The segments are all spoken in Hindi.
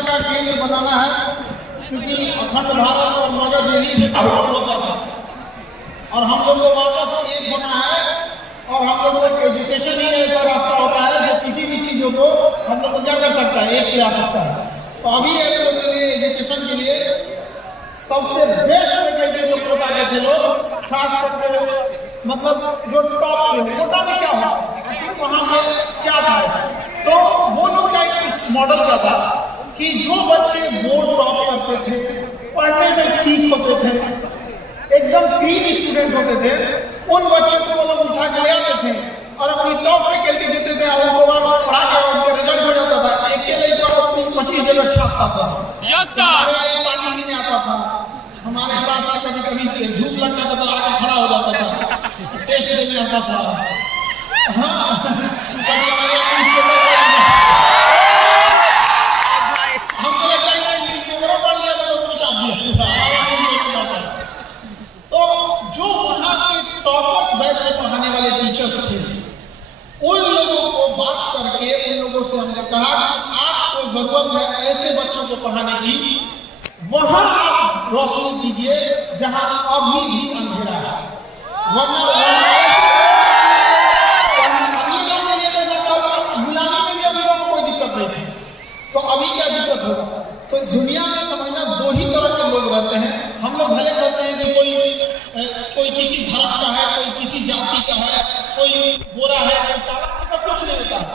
शिक्षा का केंद्र बनाना है, क्योंकि अखंड भारत और मगध यही से शुरू होता था और हम लोग को वापस एक होना है। और हम लोग को एजुकेशन ही ऐसा रास्ता होता है जो किसी भी चीज़ों को हम लोग को क्या कर सकता है, एक किया सकता है। तो अभी एक लोग के लिए एजुकेशन के लिए सबसे बेस्ट फैकल्टी जो कोटा के थे लोग, खास करके मतलब जो टॉप थे, कोटा में क्या हुआ आखिर वहाँ पे क्या था ऐसा, तो वो लोग का एक मॉडल क्या था कि जो बच्चे बोर्ड टॉप करते थे, पढ़ने में ठीक होते थे, एकदम क्लीन स्टूडेंट होते थे, उन बच्चों को वो लोग उठा के ले आते थे और अपनी टॉप फैकल्टी देते थे और उनको पढ़ा के उनका रिजल्ट हो जाता था। एक के लिए 20-25 जगह छापता था। हमारे यहाँ पानी पीने आता था, हमारे पास आकर कभी धूप लगता था तो आके खड़ा हो जाता था, टेस्ट देने आता था। हाँ, कभी हमारे यहाँ हमको लगता है कि न्यूज़पेपर पढ़ लिया था तो कुछ आ दिया हमारा न्यूज़पेपर। तो जो वहाँ के टॉपर्स बैठ के पढ़ाने वाले टीचर्स थे, उन लोगों को बात करके उन लोगों से हमने कहा कि आपको जरूरत है ऐसे बच्चों को पढ़ाने की, वहां आप रोशनी कीजिए जहां अभी भी अंधेरा है, वरना अभी लोग के लिए मतलब गुलामी में भी अभी लोगों को कोई दिक्कत नहीं थी, तो अभी क्या दिक्कत होगा। तो दुनिया में समझना दो ही तरह के लोग रहते हैं। हम लोग भले कहते हैं कि कोई किसी धर्म का है, कोई किसी जाति का है, कोई गोरा है, कोई काला, ऐसा कुछ नहीं होता है।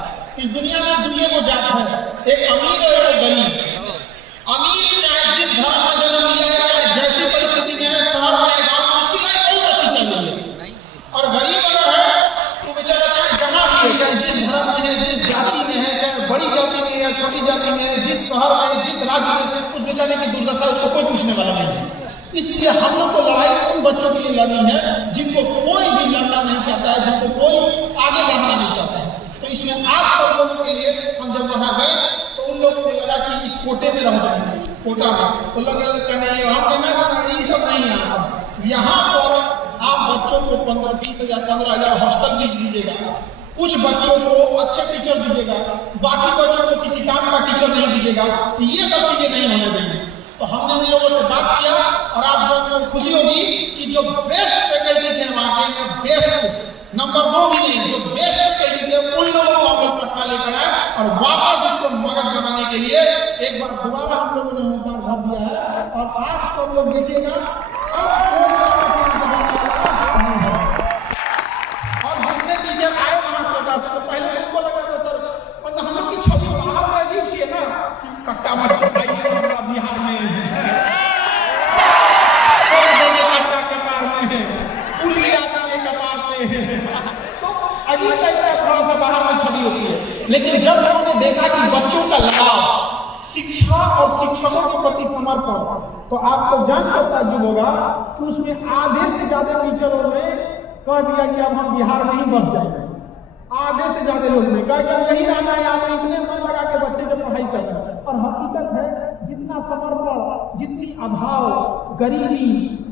इस दुनिया में दुनिया को जात है, एक अमीर और एक गरीब। अमीर चाहे जिस धर्म में जन्म लिया है, चाहे जैसी परिस्थिति में है, शहर में गाँव में, उसकी लाइफ बहुत अच्छी चल रही है। और गरीब अगर है तो बेचारा चाहे जहाँ भी है, चाहे जिस धर्म में है, जिस जाति में है, चाहे बड़ी जाति में या छोटी जाति में है, जिस शहर में, जिस राज्य में, उस बेचारे की दुर्दशा उसको कोई पूछने वाला नहीं है। इसलिए हम लोग को लड़ाई उन बच्चों के लिए लड़नी है जिनको कोई भी लड़ना नहीं चाहता है, जिनको कोई आगे बढ़ना नहीं चाहता है। तो इसमें आप सब लोगों के लिए हम जब वहां गए तो उन लोगों को लगा कि कोटे में रह जाएंगे, कोटा में, तो लोग कहने लगे हम कहना ये सब नहीं है। यहाँ पर आप बच्चों को 15-20 हजार 15,000 हॉस्टल फीस दीजिएगा, कुछ बच्चों को अच्छे टीचर दीजिएगा, बाकी बच्चों को किसी काम का टीचर नहीं दीजिएगा, ये सब चीजें नहीं होने देंगे। तो हमने उन लोगों से बात किया और आप लोगों को खुशी होगी कि जो बेस्ट फैकल्टी थे वहाँ के, बेस्ट नंबर 2 भी नहीं, जो बेस्ट फैकल्टी थे उन लोगों को हम लोग पटना लेकर आए और वापस इसको मगध बनाने के लिए एक बार दोबारा हम लोगों ने होमवर्क भर दिया है। और आप सब लोग देखिएगा और जितने टीचर आए वहाँ कोटा से, पहले उनको लगा था सर मतलब हम लोग की छवि बाहर में अजीब सी है ना कि कट्टा मत चढ़ाइए तो हमारा बिहार में कपार में है, पूरी राजा में कपार पे है, तो अजीब टाइप का थोड़ा सा बाहर में छवि होती है। लेकिन जब उन्होंने देखा कि बच्चों का लगाव, शिक्षा और शिक्षकों के प्रति समर्पण, तो आपको जानकर ताज्जुब होगा कि उसमें आधे से ज्यादा टीचरों ने कह दिया कि अब हम बिहार में ही बस जाएंगे। आधे से ज्यादा लोग ने कहा कि अब यही रहना है, यहाँ पे इतने मन लगा के बच्चे जब पढ़ाई कर रहे हैं। और हकीकत है जितना समर्पण, जितनी अभाव, गरीबी,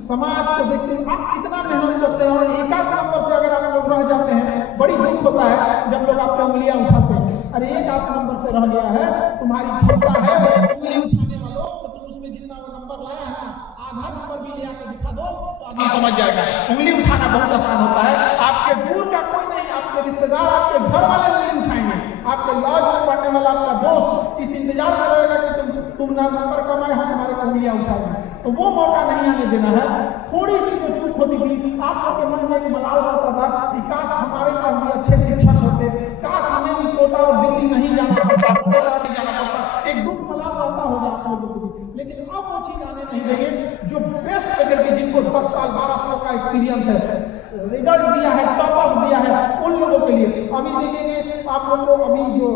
समाज को देखते हुए आप कितना मेहनत करते हैं और एक आध नंबर से अगर आप लोग रह जाते हैं, बड़ी दुख होता है जब लोग आप पे उंगलियां उठाते हैं, अरे एक आध नंबर से रह गया है, तुम्हारी क्षमता है उंगली उठाने वालों, तो तुम उसमें जितना वो नंबर लाया है ना, आधा नंबर भी ले आके दिखा दो तो आदमी समझ जाएगा। उंगली उठाना बहुत आसान होता है, आपके दूर का कोई नहीं, आपके रिश्तेदार, आपके घर वाले उंगली उठाएंगे, आपके लॉज में पढ़ने वाला आपका दोस्त इस इंतजार में रहेगा कि तुम ना नंबर कमाए, हम तुम्हारे उंगलियां उठाएंगे। तो वो मौका नहीं आने देना है। थोड़ी सी जो चूक होती थी, आप लोग के मन में एक मलाल होता था कि काश हमारे पास भी अच्छे शिक्षक होते, काश हमें भी कोटा और दिल्ली नहीं जाना पड़ता, नहीं जाना पड़ता, एक दुख मलाल रहता होगा आप लोगों को भी। लेकिन अब वो चीज आने नहीं देंगे। जो बेस्ट फैकल्टी जिनको 10 साल 12 साल का एक्सपीरियंस है, रिजल्ट दिया है, टॉपर्स दिया है, उन लोगों के लिए अभी देखेंगे आप लोग को, अभी जो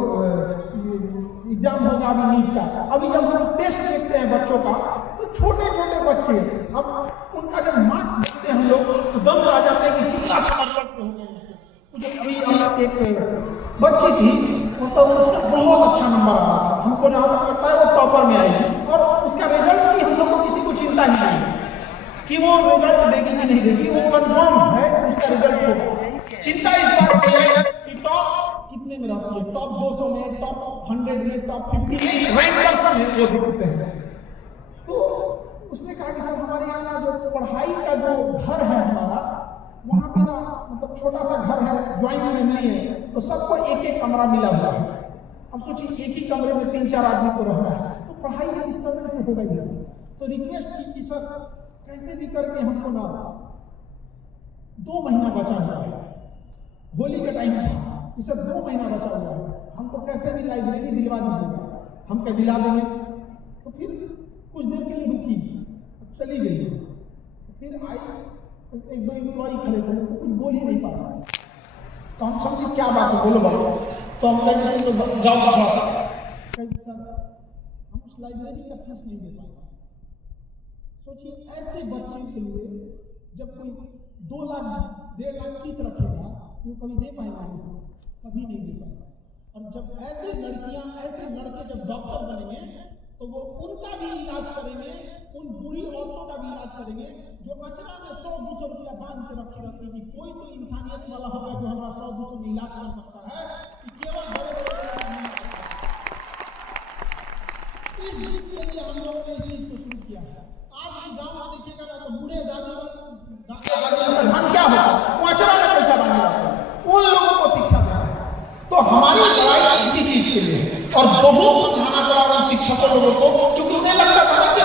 एग्जाम होगा अभी नीट का, अभी जब हम टेस्ट देखते हैं बच्चों का, तो छोटे छोटे बच्चे, अब उनका जब मार्क्स देखते हैं हम लोग तो दम आ जाते हैं कि कितना समर्पण हो गए। अभी एक बच्ची थी, तो उसका बहुत अच्छा नंबर आ रहा था, हमको जहाँ तक लगता है वो टॉपर में आएगी, और उसका रिजल्ट की हम लोग को किसी को चिंता ही नहीं कि वो रिजल्ट देगी कि नहीं देगी, वो कंफर्म है उसका रिजल्ट होगा। चिंता इस बात की है कि टॉप कितने उसी में रहती है, टॉप 200 में, टॉप 100 में, टॉप 50 में, रैंक पर्सन है वो दिखते हैं। तो उसने कहा कि सर हमारे यहाँ ना जो पढ़ाई का जो घर है हमारा, वहाँ पे ना मतलब छोटा सा घर है, ज्वाइंट फैमिली है, तो सबको एक एक कमरा मिला हुआ है। अब सोचिए एक ही कमरे में 3-4 आदमी को रहना है, तो पढ़ाई में डिस्टर्बेंस तो होगा ही। तो रिक्वेस्ट की कि सर कैसे भी करके हमको ना 2 महीना बचा हुआ है, होली का टाइम था, कि सर 2 महीना बचा हुआ है, हमको कैसे भी लाइब्रेरी दिलवा दीजिएगा। हम कह दिला देंगे। तो फिर कुछ देर के लिए रुकी, चली गई। फिर आई, 1-2 एम्प्लॉई खड़े थे, तो कुछ बोल ही नहीं पा रहा। तो हम समझे क्या बात है, बोलो बाबा। तो हम कहेंगे तुम तो जाओ थोड़ा सा। कहेंगे सर हम उस लाइब्रेरी का फीस नहीं दे पाएंगे। सोचिए ऐसे बच्चे के लिए जब कोई 2 लाख 1.5 लाख फीस रखेगा तो कभी दे पाएगा? कभी नहीं दे पाएगा। और जब ऐसे लड़कियां ऐसे लड़के जब डॉक्टर बनेंगे तो वो उनका भी इलाज करेंगे, उन बुरी औरतों का भी इलाज करेंगे जो अचरा में 100-200 रुपया बांध के रखी रहती है। कोई तो इंसानियत वाला होगा जो हमारा 100-200 में इलाज कर सकता है, कि केवल बड़े इस चीज के लिए हम लोगों ने इस चीज को शुरू किया है। आज भी गांव में देखिएगा ना तो बूढ़े दादी धन क्या होता है, वो अचरा में पैसा बांधे रहते हैं, उन लोगों को शिक्षा देना है। तो हमारी लड़ाई इसी चीज के लिए है। और बहुत समझाना पड़ा उन शिक्षकों लोगों को, क्योंकि उन्हें लगता था ना कि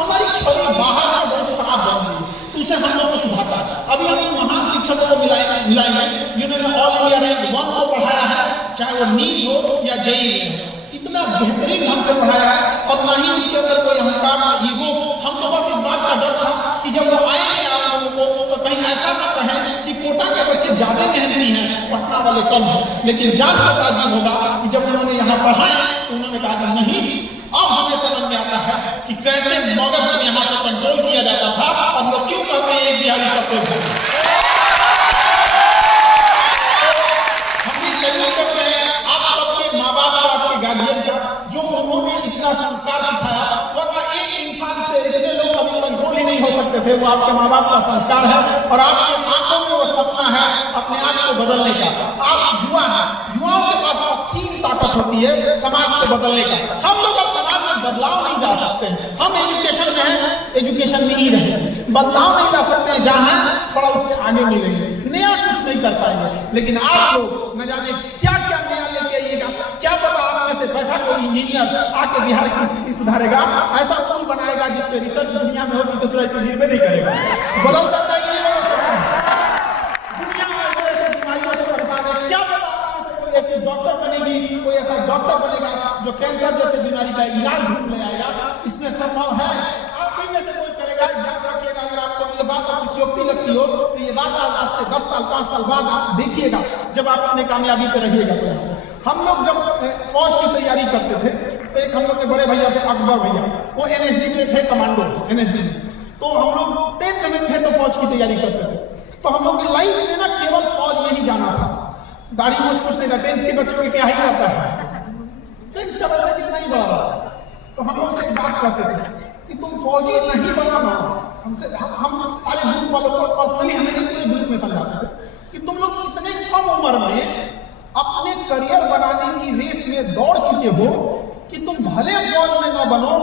हमारी छवि बाहर में बहुत खराब बन रही है, तो उसे हम लोग को सुधारना है। अभी हम महान शिक्षकों को मिलाएंगे जिन्होंने ऑल इंडिया रैंक 1 को पढ़ाया है, चाहे वो नीट हो या जेईई हो, इतना बेहतरीन ढंग से पढ़ाया है। और ना ही उनके अंदर कोई अहंकार ना ईगो। हम तो बस इस बात का डर था कि जब वो आएंगे आप लोगों को तो कहीं ऐसा ना कहें कि कोटा के बच्चे ज्यादा मेहनती हैं, पटना वाले कम हैं। लेकिन जानकर ताज्जुब होगा कि जब उन्होंने यहाँ पढ़ाया तो उन्होंने कहा कि नहीं, अब हमें समझ में आता है कि कैसे मगध को यहाँ से कंट्रोल किया जाता था। अब लोग क्यों कहते हैं एक बिहारी सबसे बड़ा। हम भी सैल्यूट करते हैं आप सबके माँ बाप का, आपके गार्जियन का, जो उन्होंने इतना संस्कार सिखाया। वरना एक इंसान से इतने लोग कभी कंट्रोल ही नहीं हो सकते थे। वो आपके माँ बाप का संस्कार है और आपके आंखों में वो सपना है अपने आप को बदलने का। आप युवा हैं, युवाओं के पास असीम ताकत होती है समाज को बदलने का। हम लोग अब समाज में बदलाव नहीं ला सकते हैं। हम एजुकेशन में हैं, एजुकेशन में ही रहे, बदलाव नहीं ला सकते हैं। जहां थोड़ा उससे आगे मिलेंगे, नया कुछ नहीं कर पाएंगे। लेकिन आप लोग न जाने क्या क्या नया लेके आइएगा। क्या पता आप में से बैठा कोई इंजीनियर आके बिहार की स्थिति सुधारेगा, ऐसा पुल बनाएगा जिसपे रिसर्च दुनिया में होगी, तो निर्भर नहीं करेगा। बदल सकता है कि नहीं बदल सकता है? दुनिया में ऐसे बीमारियों से परेशान है, क्या पता आप में से कोई ऐसी डॉक्टर बनेगी, कोई ऐसा डॉक्टर बनेगा जो कैंसर जैसे बीमारी का इलाज ढूंढ ले आएगा। इसमें संभव है। आप में से कोई करेगा। याद रखिएगा, अगर आपको मेरी बात अतिशयोक्ति लगती हो तो ये बात आज से 10 साल 5 साल बाद आप देखिएगा, जब आप अपने कामयाबी पे रहिएगा। तो हम लोग जब फौज की तैयारी करते थे तो एक हम लोग के बड़े भैया थे, अकबर भैया, वो एनएसजी में थे, कमांडो एनएसजी में। तो हम लोग 10th में थे तो फौज की तैयारी करते थे। तो हम लोग की लाइफ में ना केवल फौज में ही जाना था, दाढ़ी मूछ कुछ नहीं था। 10th के बच्चों की क्या ही करता है, 10th का बच्चा कितना ही बड़ा था। तो हम लोग से एक बात करते थे कि तुम फौजी नहीं बनाना। हमसे हम सारे ग्रुप वालों को पर्सनली हमें पूरे ग्रुप में समझाते थे कि तुम लोग इतने कम उम्र में अपने करियर बनाने की रेस में दौड़ चुके हो कि तुम भले फौज में न बनो,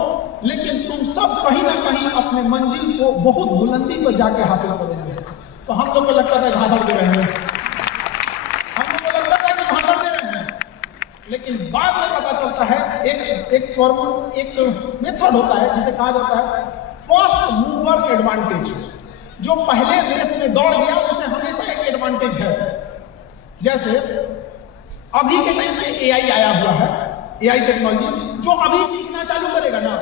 लेकिन तुम सब कहीं ना कहीं अपने मंजिल को बहुत बुलंदी पर जाके हासिल करोगे। तो हम लोग को लगता था भाषण दे रहे हैं, हम लोग को लगता था कि भाषण दे रहे हैं। लेकिन बाद में पता चलता है एक फॉर्मूला, एक मेथड होता है जिसे कहा जाता है फर्स्ट मूवर एडवांटेज। जो पहले रेस में दौड़ गया उसे हमेशा एक एडवांटेज है। जैसे अभी के टाइम पे एआई आया हुआ है, एआई टेक्नोलॉजी, जो अभी सीखना चालू करेगा ना,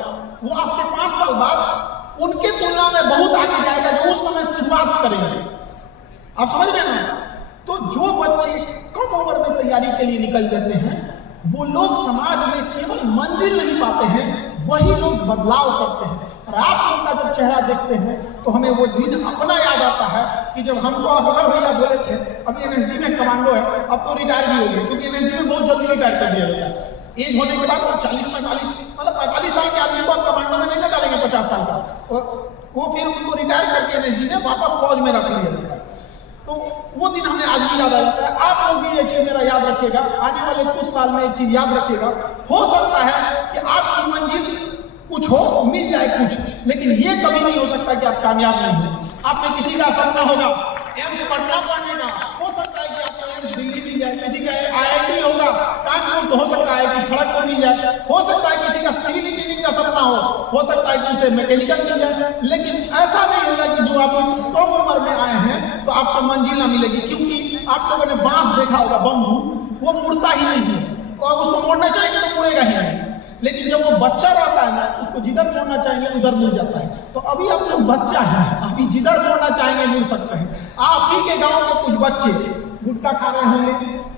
वो आज से 5 साल बाद उनके तुलना में बहुत आगे जाएगा जो उस समय शुरुआत करेंगे। आप समझ रहे हैं ना? तो जो बच्चे कम उम्र में तैयारी के लिए निकल जाते हैं, वो लोग समाज में केवल मंजिल नहीं पाते हैं, वही लोग बदलाव करते हैं। और आप लोग का जब चेहरा देखते हैं तो हमें वो दिन अपना याद आता है कि जब हमको अकबर भैया बोले थे, अभी एनएसजी में कमांडो है, अब तो रिटायर भी हो गए, क्योंकि एनएसजी में बहुत जल्दी रिटायर कर दिया जाता है। एज होने के बाद तो 40-45 मतलब 45 साल के आदमी को आप कमांडो में नहीं ना डालेंगे 50 साल का, वो फिर उनको रिटायर करके एनएसजी में वापस फौज में रख लिया जाता है। तो वो दिन हमें आज भी याद आ जाता है। आप लोग भी ये चीज मेरा याद रखिएगा, आने वाले कुछ साल में ये चीज याद रखिएगा। हो सकता है कि आपकी मंजिल कुछ हो, मिल जाए कुछ, लेकिन ये कभी नहीं हो सकता कि आप कामयाब नहीं हो। आप में किसी का सपना होगा एम्स पटना पढ़ने का, हो सकता है कि आपको एम्स दिल्ली मिल जाए। किसी का IIT होगा कानपुर, तो हो सकता है कि खड़गपुर मिल जाए। हो सकता है किसी का सिविल इंजीनियरिंग का सपना हो सकता है कि उसे मैकेनिकल मिल जाए। लेकिन ऐसा नहीं होगा कि जो आप इस कम उम्र में आए हैं तो आपको मंजिल ना मिलेगी, क्योंकि आप लोगों ने बांस देखा होगा, बम्बू, वो मुड़ता ही नहीं है, और उसको मोड़ना चाहेंगे तो मुड़ेगा ही नहीं। लेकिन जब वो बच्चा रहता है ना, उसको जिधर मोड़ना चाहेंगे उधर मुड़ जाता है। तो अभी आप लोग बच्चा है, अभी जिधर मोड़ना चाहेंगे मुड़ सकते हैं। आप ही के गांव में कुछ बच्चे गुटखा खा रहे होंगे,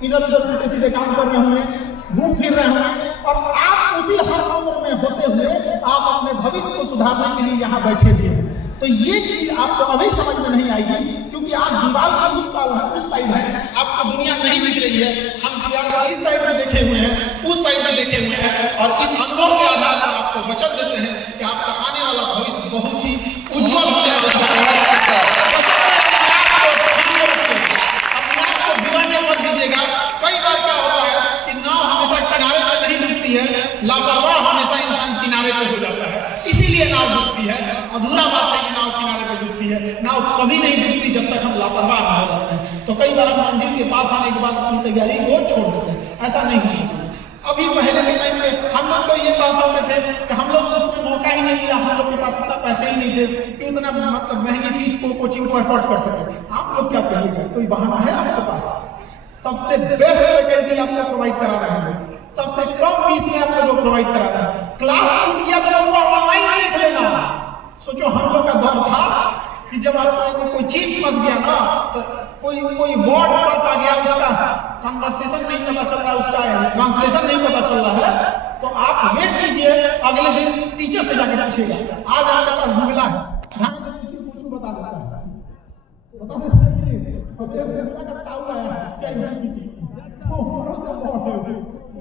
इधर उधर उल्टे सीधे काम कर रहे होंगे, घूम फिर रहे होंगे, और आप उसी हर उम्र में होते हुए आप अपने भविष्य को सुधारने के लिए यहाँ बैठे हुए हैं। तो ये चीज आपको अभी समझ में नहीं आएगी, क्योंकि आप दीवार के उस साइड है, आपको दुनिया नहीं दिख रही है। हम दीवार इस साइड में देखे हुए हैं, उस साइड में देखे हुए हैं, और इस अनुभव के आधार पर आपको वचन देते हैं कि आपका आने वाला भविष्य बहुत ही उज्जवल होने वाला है। अपने आप को बिगड़ने मत दीजिएगा। कई बार क्या होता है कि नाव हमेशा किनारे पे नहीं डूबती है, लापरवाह हमेशा इंसान किनारे पे हो जाता है, इसीलिए नाव डूबती है। अधूरा बात है कि नाव किनारे पे डूबती है, नाव कभी नहीं डूबती जब तक हम लापरवाह ना हो जाते हैं। तो कई बार हम मंजिल के पास आने के बाद अपनी तैयारी को छोड़ देते हैं, ऐसा नहीं होना चाहिए। अभी पहले के टाइम पे हम लोग तो ये कह सकते थे कि हम लोग उसमें मौका ही नहीं मिला, हम लोग के पास इतना पैसे ही नहीं थे कि उतना मतलब महंगी फीस को कोचिंग को अफोर्ड कर सके। आप लोग क्या कहिएगा, कोई बहाना है आपके पास? सबसे बेस्ट फैकल्टी आपको प्रोवाइड करा रहे हैं, सबसे कम फीस में आप लोग प्रोवाइड करा रहे हैं। क्लास छूट गया तो ऑनलाइन देख लेना। सोचो हम लोग का दौर था कि जब आपको कोई चीज फंस गया ना, तो कोई वर्ड टफ आ गया, उसका कन्वर्सेशन नहीं पता चल रहा है, उसका ट्रांसलेशन नहीं पता चल रहा है, तो आप वेट कीजिए, अगले दिन टीचर से जाकर पूछेगा। आज आपके पास गूगल है, ध्यान से कुछ बता देता है, बता देता है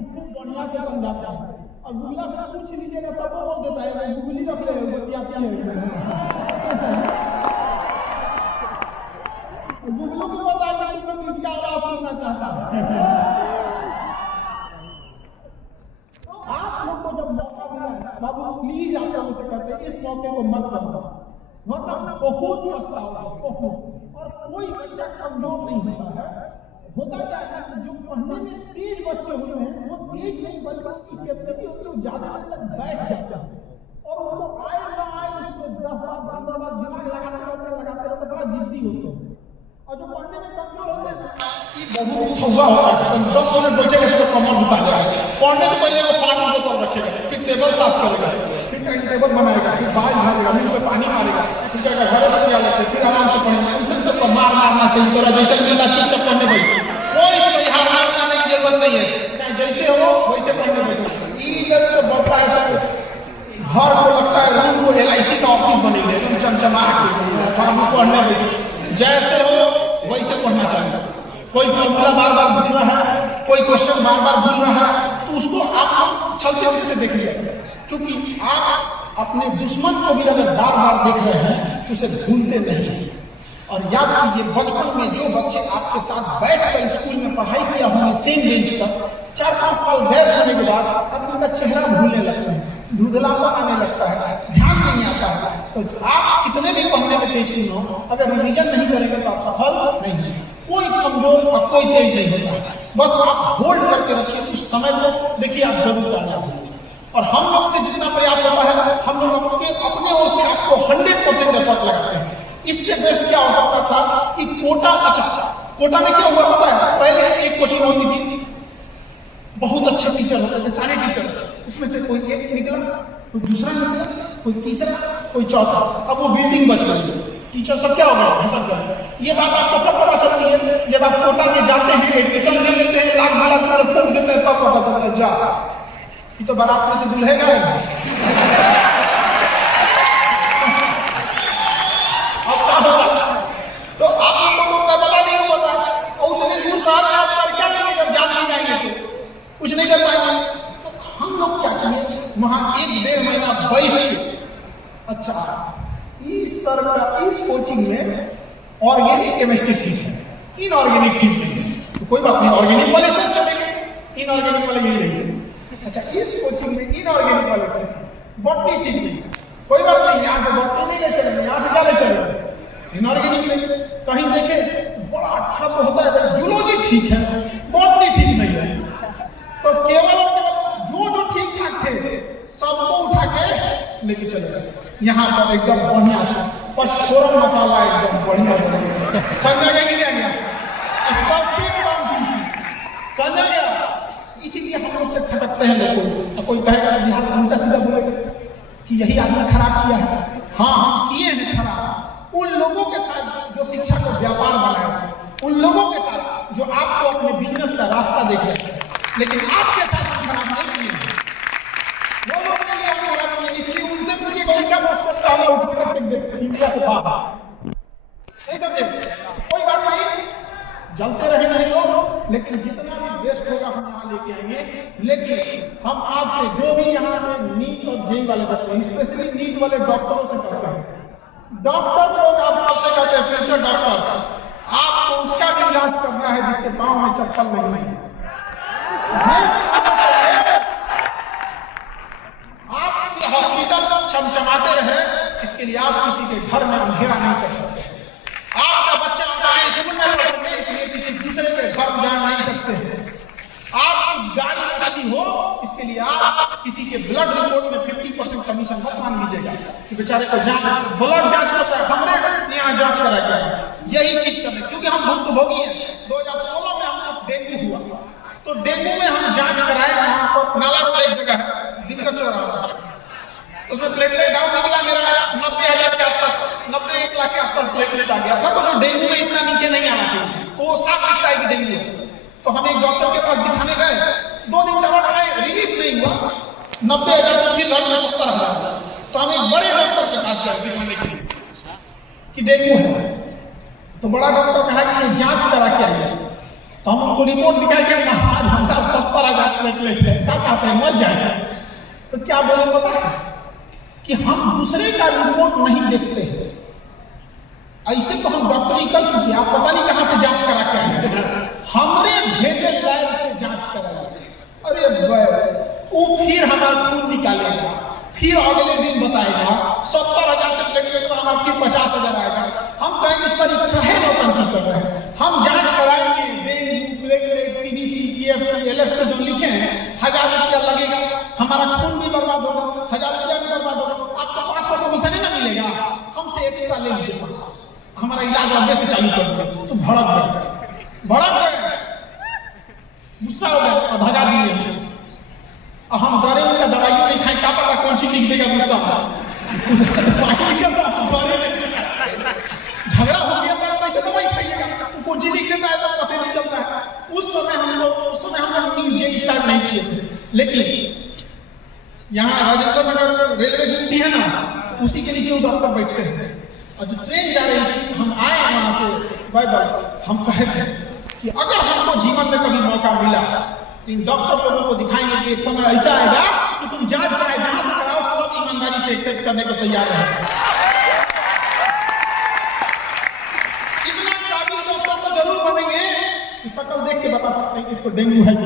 खूब बढ़िया से समझाता है। और गूगला से पूछ लीजिएगा तब वो बोल देता है गूगल ही रख ले, बतियाती है। गूगलों को बता कि तुम किसका आवाज सुनना चाहता है। तो आप लोग को जब मौका मिला, बाबू प्लीज आप लोगों से कहते हैं इस मौके को मत करना, मतलब बहुत सस्ता होगा बहुत। और कोई बच्चा कमजोर नहीं होता है। होता क्या है कि जो पढ़ने में तेज बच्चे होते हैं वो तेज नहीं, बल्कि उनकी कैपेसिटी होती है, ज्यादा देर तक बैठ जाते हैं और उनको आए ना आए उसमें 10 बार 15 बार दिमाग लगाते रहते बड़ा जिद्दी होते हैं। और जो पढ़ने में कमजोर होते हैं कि बहुत हुआ होता है, 10 मिनट बैठेगा उसको कमर दुखा जाएगा। पढ़ने से पहले वो पानी बोतल रखेगा, फिर टेबल साफ करेगा, फिर टाइम टेबल बनाएगा, फिर बाल झाड़ेगा, मुंह पे पानी मारेगा, फिर कहेगा घर में पिया लेते, फिर आराम से पढ़ेंगे। इसे सबको मारना चाहिए, तोरा जैसे मिलना चुपचाप पढ़ने बैठो, कोई सही हार मारने की जरूरत नहीं है, चाहे जैसे हो वैसे पढ़ने बैठो। इधर तो बढ़ता है सब, घर को लगता है रूम को LIC का ऑफिस बनेगा, एकदम चमचमा के पढ़ने बैठो, जैसे हो वैसे पढ़ना चाहिए। कोई फॉर्मूला बार बार भूल रहा है, कोई क्वेश्चन बार बार भूल रहा है, तो उसको आप चलते फिरते देख लिया, क्योंकि आप अपने दुश्मन को भी अगर बार बार देख रहे हैं तो उसे भूलते नहीं हैं। और याद कीजिए, बचपन में जो बच्चे आपके साथ बैठकर स्कूल में पढ़ाई किया होंगे सेम बेंच पर, 4-5 साल गैप होने के बाद अब उनका चेहरा भूलने लगता है, धुंधलापन आने लगता है, ध्यान नहीं आता है। तो आप कितने भी पढ़ने में तेज नहीं हो, अगर रिवीजन नहीं करेंगे तो आप सफल नहीं होंगे। कोई कमजोर और कोई तेज नहीं होता, बस आप होल्ड करके रखिए उस समय को, देखिए आप जरूर कामयाब होंगे। और हम लोग से जितना प्रयास होता है, हम लोग अपने ओर से आपको 100% एफर्ट लगाते हैं। इससे बेस्ट क्या हो सकता था कि कोटा, अच्छा कोटा में क्या हुआ पता है, पहले एक कोचिंग होती थी, बहुत अच्छे टीचर होते थे, सारे टीचर, उसमें से कोई एक निकला, कोई दूसरा निकला, कोई तीसरा, कोई चौथा, अब वो बिल्डिंग बच गई, टीचर सब क्या हो गया, भसक गए। ये बात आपको कब पता चलती है, जब आप कोटा में जाते हैं, एडमिशन ले लेते हैं, लाख 2 लाख फूट देते हैं, तब पता चलता है जा ये तो बारात में से दूल्हे गए। अब क्या होगा, तो आप लोगों को पता नहीं होता, और उतने दूर साथ में आप कर क्या नहीं, जब जान नहीं जाएंगे तो कुछ नहीं कर पाएंगे। तो हम लोग क्या किए, वहां 1-1.5 महीना बैठ के, अच्छा इस सर का इस कोचिंग में ऑर्गेनिक केमिस्ट्री ठीक है, इनऑर्गेनिक ठीक नहीं है, तो कोई बात नहीं, ऑर्गेनिक वाले से चलेंगे, इनऑर्गेनिक वाले यही रहेंगे। अच्छा, इस कोचिंग में इनऑर्गेनिक वाले ठीक है, बॉटनी ठीक नहीं, कोई बात नहीं, यहाँ से बॉटनी नहीं ले चलेंगे, यहाँ से क्या ले चलेंगे, इनऑर्गेनिक ले। कहीं देखे बड़ा अच्छा तो होता है भाई, जूलॉजी ठीक है, बॉटनी ठीक नहीं है, तो केवल और केवल जो ठीक ठाक थे सबको उठा के लेके चले गए। यहाँ पर एकदम बढ़िया से पचफोरन मसाला एकदम बढ़िया बनेगा, समझा गया कि नहीं गया? सबसे कम चीज समझा गया। इसीलिए हम लोग से खटकते हैं लोग, तो कोई कहेगा तो बिहार उल्टा सीधा बोलेगा कि यही आदमी खराब किया है। हाँ, हम किए हैं खराब, उन लोगों के साथ जो शिक्षा को व्यापार बनाए थे, उन लोगों के साथ जो आपको अपने बिजनेस का रास्ता देख रहे थे, लेकिन आपके साथ हम खराब नहीं किए, वो लोग के लिए हम खराब किए। इसलिए उनसे पूछिएगा उनका पोस्टर तो हम उठ कर इंडिया से बाहर नहीं समझे। कोई बात नहीं, जलते रहे नहीं लोग, लेकिन जितना भी बेस्ट होगा हम यहाँ लेके आएंगे। लेकिन हम आपसे जो भी यहाँ पे नीट और जेई वाले बच्चे, स्पेशली नीट वाले डॉक्टरों से कहते हैं, डॉक्टर लोग आप आपसे कहते हैं फ्यूचर डॉक्टर्स, आपको उसका भी इलाज करना है जिसके पांव में चप्पल नहीं है। आप हॉस्पिटल चमचमाते रहे, इसके लिए आप किसी के घर में अंधेरा नहीं कर सकते। आपका बच्चा चाहे स्कूल में पढ़ सके, इसलिए किसी दूसरे के घर जा नहीं सकते। आपकी गाड़ी अच्छी हो, इसके लिए आप किसी के ब्लड रिपोर्ट में 50% कमीशन मत मान लीजिएगा कि बेचारे को जांच ब्लड जांच करता है, हमने यहाँ जांच करा गया। यही चीज चले, क्योंकि हम भुक्तभोगी हैं। 2016 में हमको डेंगू हुआ, तो डेंगू में हम जांच कराए, वहां पर नाला एक जगह है दिनकर चौराहा, उसमें प्लेटलेट डाउन निकला मेरा 90,000 के आसपास, 90-1 लाख के आसपास प्लेटलेट आ गया था। तो जो डेंगू में इतना नीचे नहीं आना चाहिए, तो वो साफ दिखता है कि डेंगू है। तो हम एक डॉक्टर के पास दिखाने गए, 2 दिन दवा खाए, रिलीफ नहीं हुआ, 90,000 से फिर रख में 70,000। तो हम एक बड़े डॉक्टर के पास गए दिखाने के लिए कि डेंगू है। तो बड़ा डॉक्टर कहा कि ये जांच करा के आइए। तो हम उनको रिपोर्ट दिखाए कि हमारा 70,000 प्लेटलेट है, क्या चाहते हैं मर जाए। तो क्या बोले पता है कि हम दूसरे का रिपोर्ट नहीं देखते हैं। ऐसे तो हम डॉक्टरी कर चुके हैं, आप पता नहीं कहां से जांच करा के आए, हमरे भेजे लैब से जांच कराइए। अरे वो फिर हमारा खून निकालेगा, फिर अगले दिन बताएगा 70,000 से प्लेटलेट में हमारा फिर 50,000 आएगा। हम कहेंगे सर कहे नौटंकी कर रहे हैं, हम जांच कराएंगे, dengue, platelet, CDC, TFT, LFT जो लिखे हैं, 1000 रुपया लगेगा, हमारा खून भी बर्बाद होगा, 1000 रुपया भी बर्बाद होगा, आपको 500 कमीशन ही ना मिलेगा, हमसे एक्स्ट्रा ले लीजिए 500, हमारा इलाज लंबे से चालू कर दो। तो भड़क गए, गुस्सा हो गए और भगा दिए। हम डरे उनका दवाइयों नहीं खाए, क्या पता कौन सी लिख देगा गुस्सा में, झगड़ा हो गया तो कैसे दवाई खाइएगा, वो कौन सी लिख देता है तो पता नहीं चलता है। उस समय हम लोग न्यूज स्टार्ट नहीं किए थे। लेकिन यहाँ राजेंद्र नगर रेलवे ड्यूटी है ना, उसी के नीचे वो डॉक्टर बैठते हैं। और जो ट्रेन जा रही थी, हम आए वहां से पैदल, हम कहे थे कि अगर हमको जीवन में कभी मौका मिला तो इन डॉक्टर लोगों को दिखाएंगे कि एक समय ऐसा आएगा कि तुम जांच चाहे जहां से कराओ, सब ईमानदारी से एक्सेप्ट करने को तैयार है। इतना काबिल डॉक्टर तो जरूर बनेंगे कि शक्ल देख के बता सकते हैं कि इसको डेंगू है कि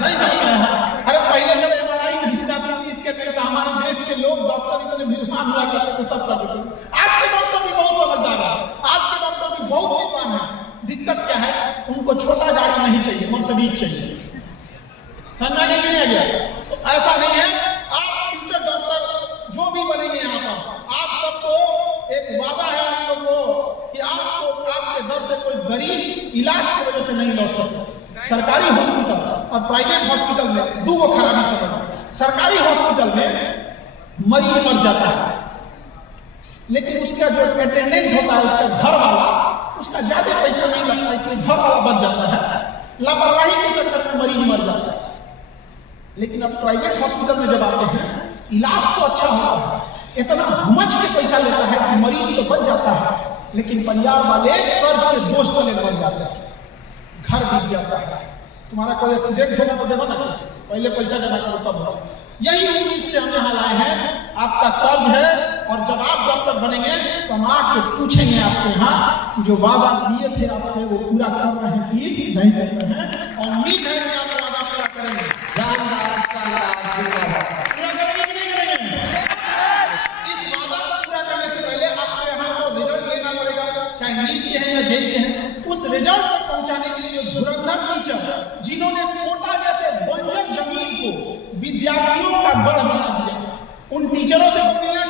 नहीं सही है। अरे पहले जब एमआरआई नहीं था इसके लिए हमारे देश के लोग डॉक्टर इतने विद्वान हुआ करते थे, सब कर देते। आज के डॉक्टर भी बहुत समझदार है, आज के डॉक्टर भी बहुत विद्वान है। दिक्कत क्या है, उनको छोटा गाड़ी नहीं चाहिए, मर्सिडीज चाहिए। समझा नहीं गया? तो ऐसा नहीं है। आप फ्यूचर डॉक्टर जो भी बनेंगे यहाँ पर, आप सबको एक वादा है हम लोग को कि आपको आपके दर से कोई गरीब इलाज की वजह से नहीं लौट सकता। सरकारी हॉस्पिटल और प्राइवेट हॉस्पिटल में 2 खराबी समझ। सरकारी हॉस्पिटल में मरीज मर जाता है, लेकिन उसका जो अटेंडेंट होता है, उसका घर वाला, उसका ज्यादा पैसा नहीं लगता, इसलिए घर वाला बच जाता है। लापरवाही के चक्कर में मरीज मर जाता है। लेकिन अब प्राइवेट हॉस्पिटल में जब आते हैं, इलाज तो अच्छा होता है, इतना मच के पैसा लेता है कि मरीज तो बच जाता है, लेकिन परिवार वाले कर्ज के बोझ तले मर जाते हैं, घर बिक जाता है। तुम्हारा कोई एक्सीडेंट होगा तो देखो ना, पहले पैसा जमा करो तब होगा। यही उम्मीद से हम यहाँ लाए हैं। आपका कर्ज है और जब आप डॉक्टर बनेंगे तो हम आके पूछेंगे आपके यहाँ कि जो वादा दिए थे आपसे वो पूरा कर रहे हैं कि नहीं कर रहे हैं। और उम्मीद है कि आप वादा पूरा करेंगे। पूरा करेंगे कि नहीं करेंगे? इस वादा को पूरा करने से पहले आपको यहाँ को रिजल्ट लेना पड़ेगा, चाहे नीट के हैं या जेई के हैं। उस रिजल्ट तक पहुंचाने के लिए धुरंधर टीचर जिन्होंने कोटा जैसे बंजर जमीन को विद्यार्थियों का गढ़ बना दिया, उन टीचरों से मिलना